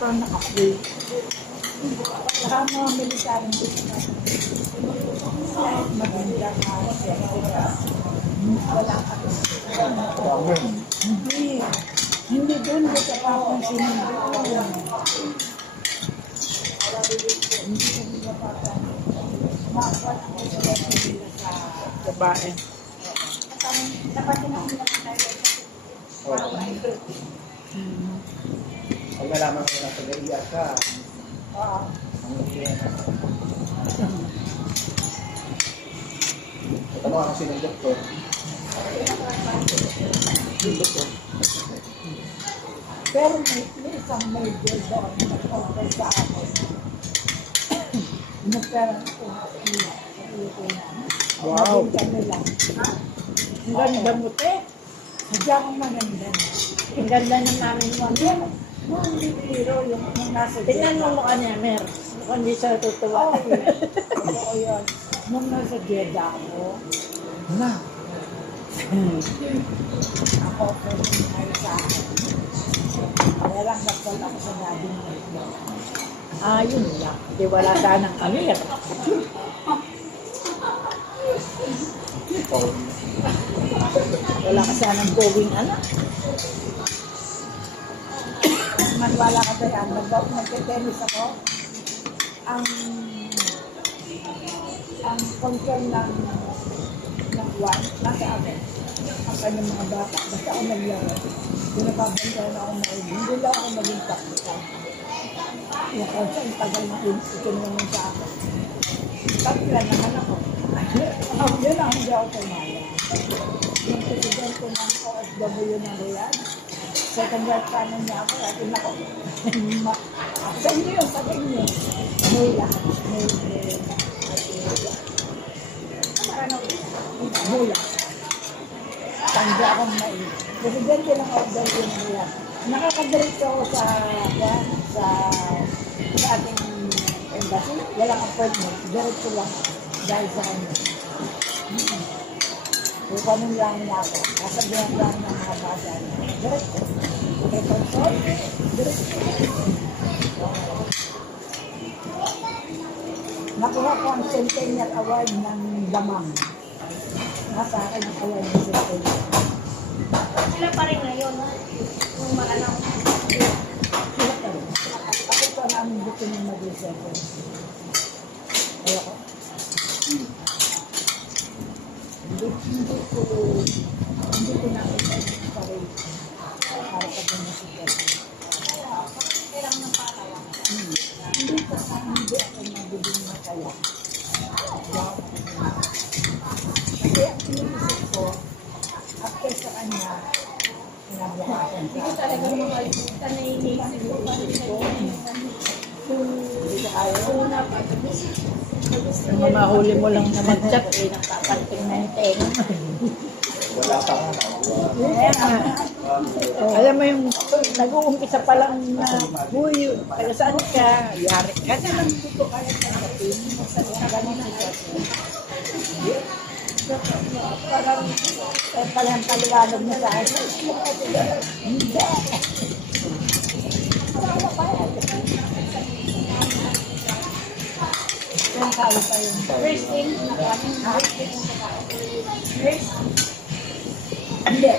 ito naka-free. Saka mga militarang business. Kahit maganda ka, wala ka. Hindi doon ba sa papansinin doon. Hindi ko nila papansinin. Makapal ako sila sa babae. Dapat din ako nila Pag nalaman ko na sa gariya ka, tanong kasi ng doktor. pero may isang major doon na nag-offer sa akin. Nagkaroon ko sa Pilipinas. Wow. Naging kami lang. Ang ganda mo, te. Hindi ako maganda. Ang ganda ng mami mo. Nung bibiro, yung nasa Tingnan mo mukha niya, Mer. Mukhang di siya tutuwa. Oo yun. Nung nasa Jeddah ako, ako pwede tayo sa akin. Kaya lang nagpal ako sa daddy mo. Yun lang. Di wala sanang Amir. Wala ka sanang going anak. Manwala ka ba yan? Nagte-tennis ako. Ang concern ng one, nasa akin. Ang kanyang mga bata. Basta ako naglaro. Pinapabantayan ako na hindi lang ako maging taktika. Yung concern, tagal na itinungan sa akin. Takla naman ako. Yun ang hindi ako tumaya. Yung presidente ng OFW ng Riyadh, second right kanan niya ako, at ina ko. Sa inyo yun, sa inyo. May lahat. May lahat. Tanda akong mai. Presidente ng OFW ng Riyadh. Nakakadiretso ako sa ating embassy. Walang appointment. Diretso lang. Dahil sa kanya. Kung kanong lang niya ako, kasabihan lang ng mga bata. Diretso. Recontrol. Diretso. Nakuha ko ang Centennial Award ng Damang. Nasa akin ang award ng Centennial. Sila pa rin ngayon, ha? Yung mga anak. Sila ka rin. Ako ito ang aming buto ng mag-reserve. Ayoko. Hindi ko na ito parang para sa bumasipot. Kailang ng patawa. Hindi ko sa hindi ako nagiging masaya. Kasi ang iniisip ko, after sa kanya, sinabukasan Hindi ko talaga makalimutan na iniisip ko pa rin sa una pa. Yung mahuli mo lang na mag-chat, nakapanting na yung tenga. Wala pa nga. Kaya nga, alam mo yung nag-uumpisa pa lang na, huy, taga saan ka? Yari ka na. Ito kaya tanggapin sa ganun ang sitwasyon. Parang palang paliwanag mo sa akin. Hindi. Kaya kaya pa yun. First thing, Hindi.